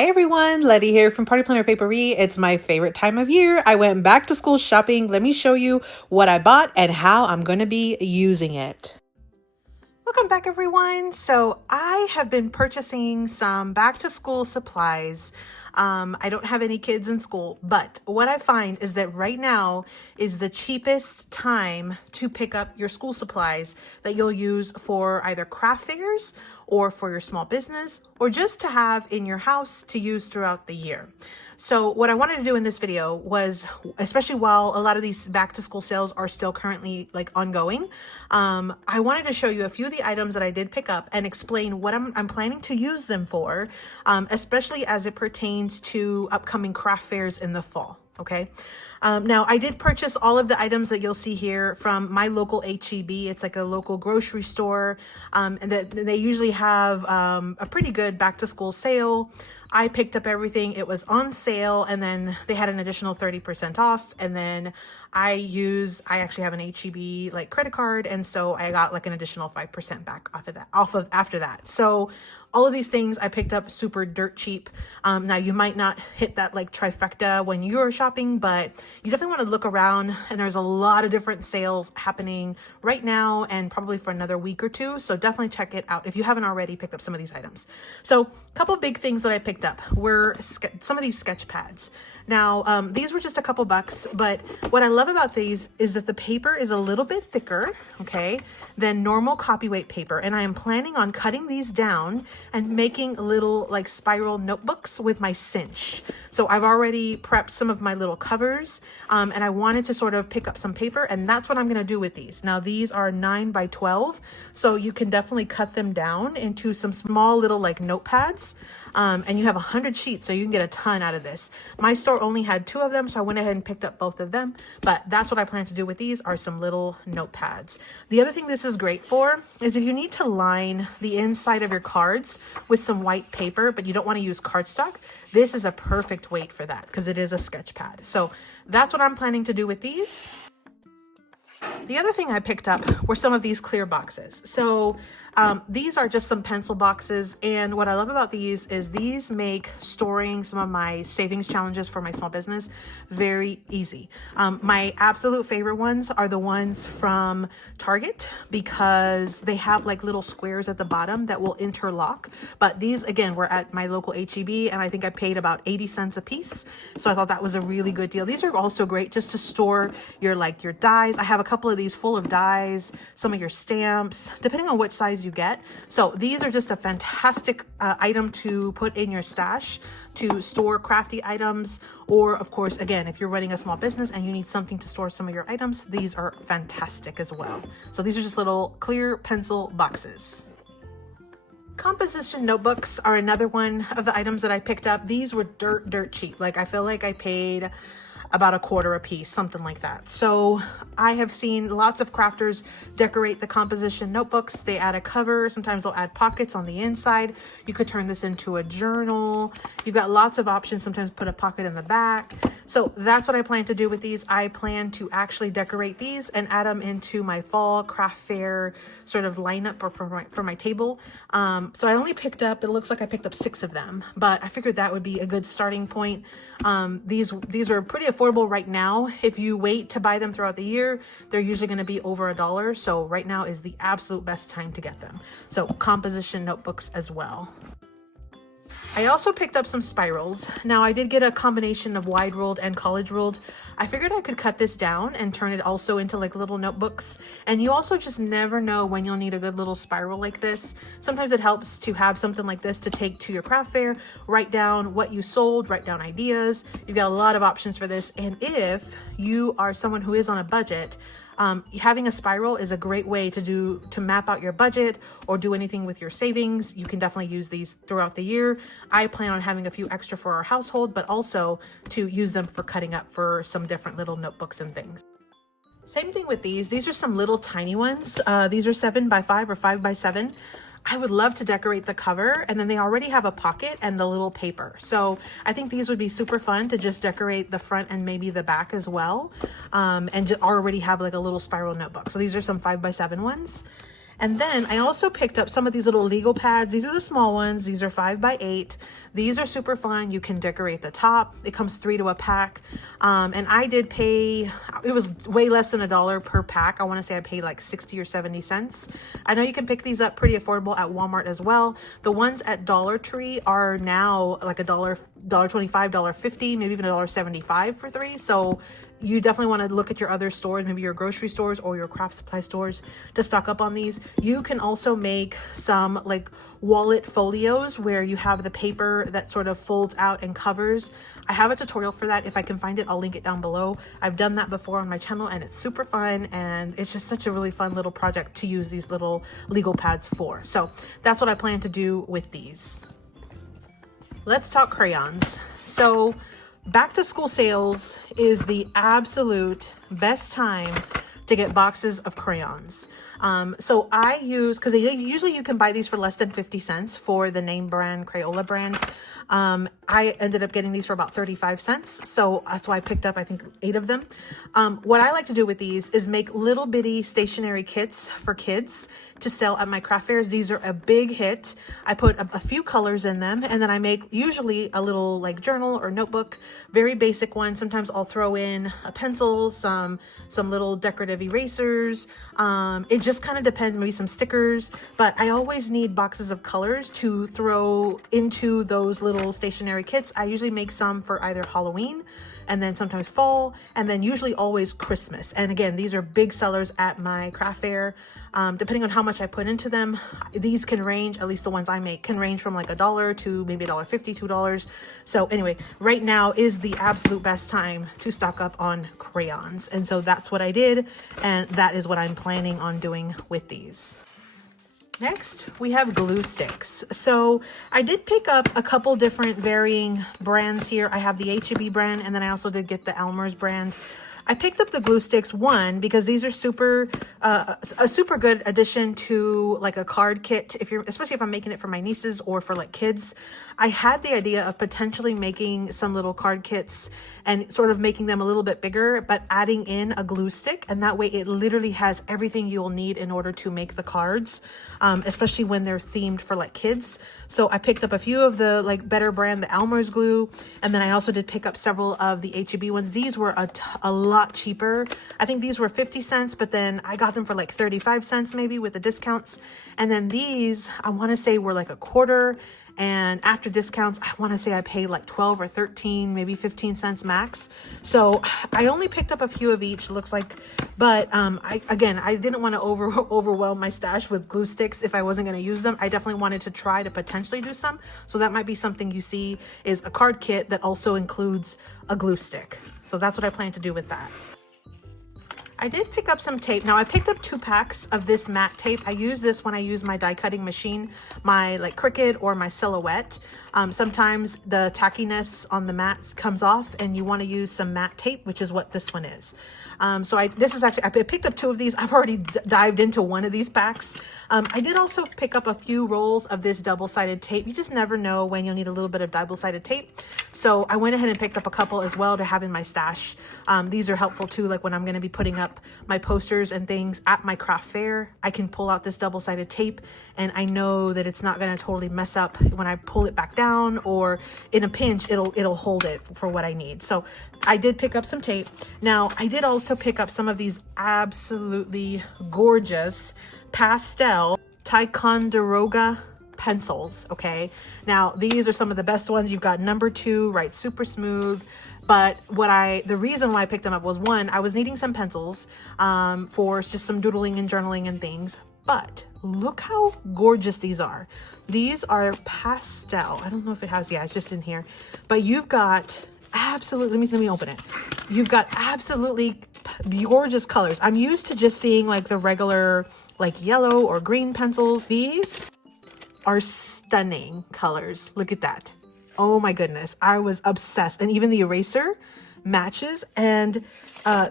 Hi everyone, Letty here from Party Planner Papery. It's my favorite time of year. I went back to school shopping. Let me show you what I bought and how I'm going to be using it. Welcome back everyone. So I have been purchasing some back to school supplies. I don't have any kids in school, but what I find is that right now is the cheapest time to pick up your school supplies that you'll use for either craft fairs or for your small business or just to have in your house to use throughout the year. So what I wanted to do in this video was, especially while a lot of these back to school sales are still currently like ongoing, I wanted to show you a few of the items that I did pick up and explain what I'm planning to use them for, especially as it pertains to upcoming craft fairs in the fall. Okay. Now I did purchase all of the items that you'll see here from my local HEB. It's like a local grocery store, and they usually have a pretty good back to school sale. I picked up everything. It was on sale, and then they had an additional 30% off. And then I actually have an HEB like credit card, and so I got like an additional 5% back after that. So all of these things I picked up super dirt cheap. Now you might not hit that like trifecta when you're shopping, but you definitely want to look around, and there's a lot of different sales happening right now and probably for another week or two. So definitely check it out if you haven't already picked up some of these items. So a couple big things that I picked up were some of these sketch pads. Now, these were just a couple bucks, but what I love about these is that the paper is a little bit thicker, okay, than normal copyweight paper. And I am planning on cutting these down and making little like spiral notebooks with my cinch. So I've already prepped some of my little covers, and I wanted to sort of pick up some paper, and that's what I'm going to do with these. Now, these are 9 by 12, so you can definitely cut them down into some small little like notepads. And you have 100 sheets, so you can get a ton out of this. My store only had 2 of them, so I went ahead and picked up both of them, but that's what I plan to do with these, are some little notepads. The other thing this is great for is if you need to line the inside of your cards with some white paper, but you don't want to use cardstock, this is a perfect weight for that because it is a sketch pad. So that's what I'm planning to do with these. The other thing I picked up were some of these clear boxes. So these are just some pencil boxes, and what I love about these is these make storing some of my savings challenges for my small business very easy. My absolute favorite ones are the ones from Target because they have like little squares at the bottom that will interlock. But these, again, were at my local HEB, and I think I paid about 80 cents a piece. So I thought that was a really good deal. These are also great just to store your dies. I have a couple of these full of dies, some of your stamps, depending on which size you get. So these are just a fantastic item to put in your stash to store crafty items, or of course, again, if you're running a small business and you need something to store some of your items, these are fantastic as well. So these are just little clear pencil boxes. Composition notebooks are another one of the items that I picked up. These were dirt cheap. Like I feel like I paid about $1 a piece, something like that. So I have seen lots of crafters decorate the composition notebooks. They add a cover. Sometimes they'll add pockets on the inside. You could turn this into a journal. You've got lots of options. Sometimes put a pocket in the back. So that's what I plan to do with these. I plan to actually decorate these and add them into my fall craft fair sort of lineup or for my table. So I only picked up, it looks like I picked up 6 of them, but I figured that would be a good starting point. These are pretty affordable right now. If you wait to buy them throughout the year, they're usually going to be over $1. So right now is the absolute best time to get them. So composition notebooks as well. I also picked up some spirals. Now I did get a combination of wide ruled and college ruled. I figured I could cut this down and turn it also into like little notebooks. And you also just never know when you'll need a good little spiral like this. Sometimes it helps to have something like this to take to your craft fair, write down what you sold, write down ideas. You've got a lot of options for this. And if you are someone who is on a budget, having a spiral is a great way to map out your budget or do anything with your savings. You can definitely use these throughout the year. I plan on having a few extra for our household, but also to use them for cutting up for some different little notebooks and things. Same thing with these. These are some little tiny ones. These are 7 by 5 or 5 by 7. I would love to decorate the cover, and then they already have a pocket and the little paper. So I think these would be super fun to just decorate the front and maybe the back as well. And already have like a little spiral notebook. So these are some 5 by 7 ones. And then I also picked up some of these little legal pads. These are the small ones. These are 5x8. These are super fun. You can decorate the top. It comes 3 to a pack. And I did pay, it was way less than $1 per pack. I want to say I paid like 60 or 70 cents. I know you can pick these up pretty affordable at Walmart as well. The ones at Dollar Tree are now like $1.25, $1.50, maybe even $1.75 for 3. So you definitely want to look at your other stores, maybe your grocery stores or your craft supply stores, to stock up on these. You can also make some like wallet folios where you have the paper that sort of folds out and covers. I have a tutorial for that. If I can find it, I'll link it down below. I've done that before on my channel and it's super fun, and it's just such a really fun little project to use these little legal pads for. So that's what I plan to do with these. Let's talk crayons. So back to school sales is the absolute best time to get boxes of crayons. So I use, because usually you can buy these for less than 50 cents for the name brand, Crayola brand. I ended up getting these for about 35 cents. So that's why I picked up, I think, 8 of them. What I like to do with these is make little bitty stationery kits for kids to sell at my craft fairs. These are a big hit. I put a few colors in them, and then I make usually a little like journal or notebook, very basic one. Sometimes I'll throw in a pencil, some little decorative erasers. It just kind of depends, maybe some stickers, but I always need boxes of colors to throw into those little stationery kits. I usually make some for either Halloween and then sometimes fall, and then usually always Christmas. And again, these are big sellers at my craft fair. Depending on how much I put into them, these can range, at least the ones I make, can range from like $1 to maybe $1.50, $2. So anyway, right now is the absolute best time to stock up on crayons. And so that's what I did, and that is what I'm planning on doing with these. Next, we have glue sticks. So I did pick up a couple different varying brands here. I have the H-E-B brand, and then I also did get the Elmer's brand. I picked up the glue sticks, one, because these are a super good addition to like a card kit, especially if I'm making it for my nieces or for like kids. I had the idea of potentially making some little card kits and sort of making them a little bit bigger, but adding in a glue stick, and that way it literally has everything you'll need in order to make the cards, especially when they're themed for like kids. So I picked up a few of the like better brand, the Elmer's glue, and then I also did pick up several of the H-E-B ones. These were a lot cheaper. I think these were 50 cents, but then I got them for like 35 cents maybe with the discounts. And then these, I want to say, were like a quarter. And after discounts, I want to say I paid like 12 or 13, maybe 15 cents max. So I only picked up a few of each, looks like, but I didn't want to overwhelm my stash with glue sticks if I wasn't going to use them. I definitely wanted to try to potentially do some. So that might be something you see, is a card kit that also includes a glue stick. So that's what I plan to do with that. I did pick up some tape. Now I picked up 2 packs of this matte tape. I use this when I use my die cutting machine, my like Cricut or my Silhouette. Sometimes the tackiness on the mats comes off and you want to use some matte tape, which is what this one is. I picked up 2 of these. I've already dived into one of these packs. I did also pick up a few rolls of this double-sided tape. You just never know when you'll need a little bit of double-sided tape. So I went ahead and picked up a couple as well to have in my stash. These are helpful too, like when I'm going to be putting up my posters and things at my craft fair. I can pull out this double-sided tape and I know that it's not going to totally mess up when I pull it back down, or in a pinch, it'll hold it for what I need. So I did pick up some tape. Now I did also pick up some of these absolutely gorgeous pastel Ticonderoga pencils. Okay, now these are some of the best ones. You've got number 2, right, super smooth. But the reason why I picked them up was, one, I was needing some pencils for just some doodling and journaling and things. But look how gorgeous these are. These are pastel. I don't know if it has, yeah, it's just in here. But you've got absolutely, let me open it. You've got absolutely gorgeous colors. I'm used to just seeing like the regular like yellow or green pencils. These are stunning colors. Look at that. Oh my goodness, I was obsessed. And even the eraser matches, and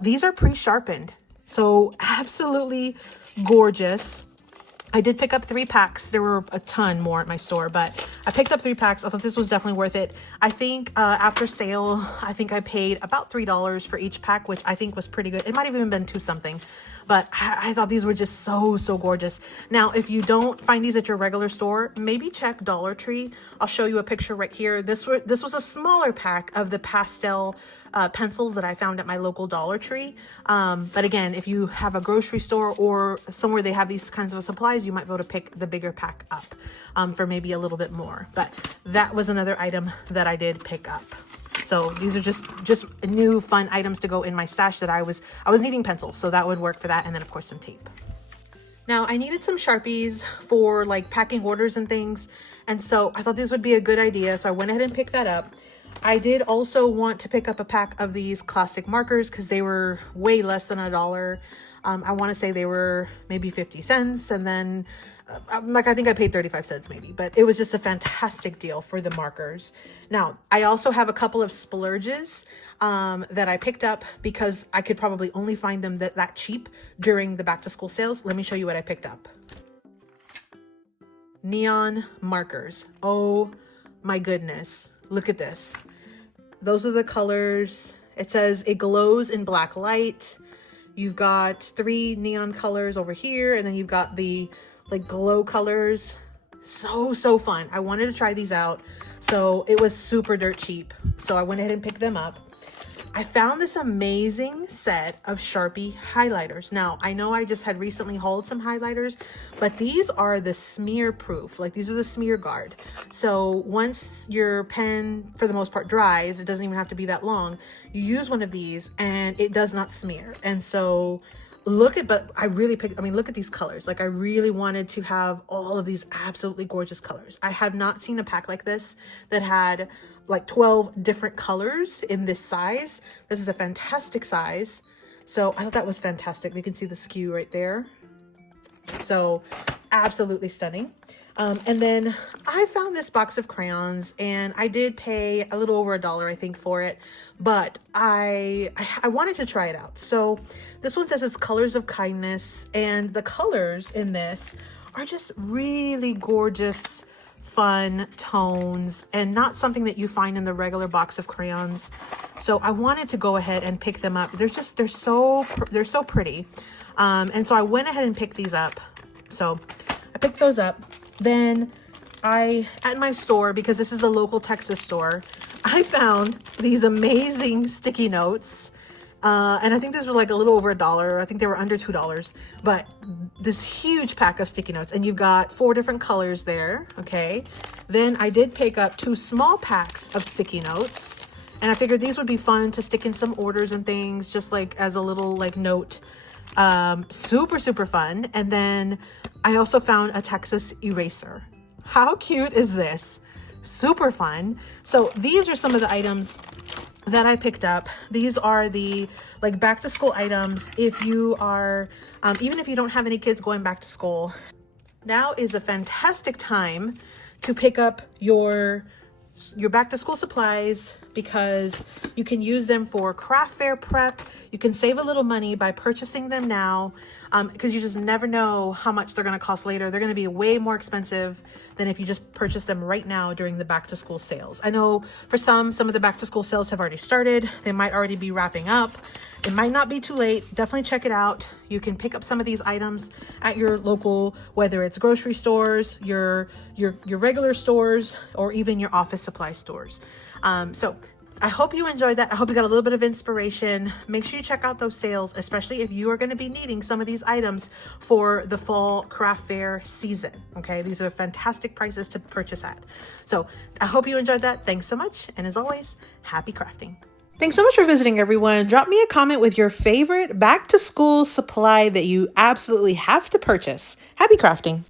these are pre-sharpened. So absolutely gorgeous. I did pick up 3 packs. There were a ton more at my store, but I picked up 3 packs. I thought this was definitely worth it. I think after sale, I think I paid about $3 for each pack, which I think was pretty good. It might have even been 2 something. but I thought these were just so gorgeous. Now, if you don't find these at your regular store, maybe check Dollar Tree. I'll show you a picture right here. This was a smaller pack of the pastel pencils that I found at my local Dollar Tree. But again, if you have a grocery store or somewhere they have these kinds of supplies, you might be able to pick the bigger pack up for maybe a little bit more. But that was another item that I did pick up. So these are just new fun items to go in my stash that I was needing pencils, so that would work for that. And then of course some tape. Now I needed some Sharpies for like packing orders and things. And so I thought this would be a good idea. So I went ahead and picked that up. I did also want to pick up a pack of these classic markers because they were way less than $1. I want to say they were maybe 50 cents. And then I think I paid 35 cents maybe, but it was just a fantastic deal for the markers. Now, I also have a couple of splurges that I picked up because I could probably only find them that cheap during the back to school sales. Let me show you what I picked up. Neon markers. Oh my goodness. Look at this. Those are the colors. It says it glows in black light. You've got 3 neon colors over here, and then you've got the like glow colors. So fun. I wanted to try these out. So it was super dirt cheap. So I went ahead and picked them up. I found this amazing set of Sharpie highlighters. Now, I know I just had recently hauled some highlighters, but these are the smear proof. Like these are the smear guard. So once your pen, for the most part, dries, it doesn't even have to be that long. You use one of these and it does not smear. And so look at these colors. Like I really wanted to have all of these absolutely gorgeous colors. I have not seen a pack like this that had like 12 different colors in this size. This is a fantastic size. So I thought that was fantastic. You can see the SKU right there. So absolutely stunning. And then I found this box of crayons and I did pay a little over $1, I think, for it, but I wanted to try it out. So this one says it's Colors of Kindness, and the colors in this are just really gorgeous, fun tones and not something that you find in the regular box of crayons. So I wanted to go ahead and pick them up. They're so pretty. And so I went ahead and picked these up. So I picked those up. Then at my store, because this is a local Texas store, I found these amazing sticky notes. And I think these were like a little over $1. I think they were under $2, but this huge pack of sticky notes, and you've got 4 different colors there. Okay. Then I did pick up 2 small packs of sticky notes, and I figured these would be fun to stick in some orders and things, just like as a little like note. Super fun. And then I also found a Texas eraser. How cute is this? Super fun. So these are some of the items that I picked up. These are the like back to school items. If you are, even if you don't have any kids going back to school, now is a fantastic time to pick up your back to school supplies, because you can use them for craft fair prep. You can save a little money by purchasing them now, because you just never know how much they're going to cost later. They're going to be way more expensive than if you just purchase them right now during the back to school sales. I know for some of the back to school sales have already started. They might already be wrapping up. It might not be too late. Definitely check it out. You can pick up some of these items at your local, whether it's grocery stores, your regular stores, or even your office supply stores. So I hope you enjoyed that. I hope you got a little bit of inspiration. Make sure you check out those sales, especially if you are going to be needing some of these items for the fall craft fair season. Okay, these are fantastic prices to purchase at. So I hope you enjoyed that. Thanks so much. And as always, happy crafting. Thanks so much for visiting, everyone. Drop me a comment with your favorite back to school supply that you absolutely have to purchase. Happy crafting.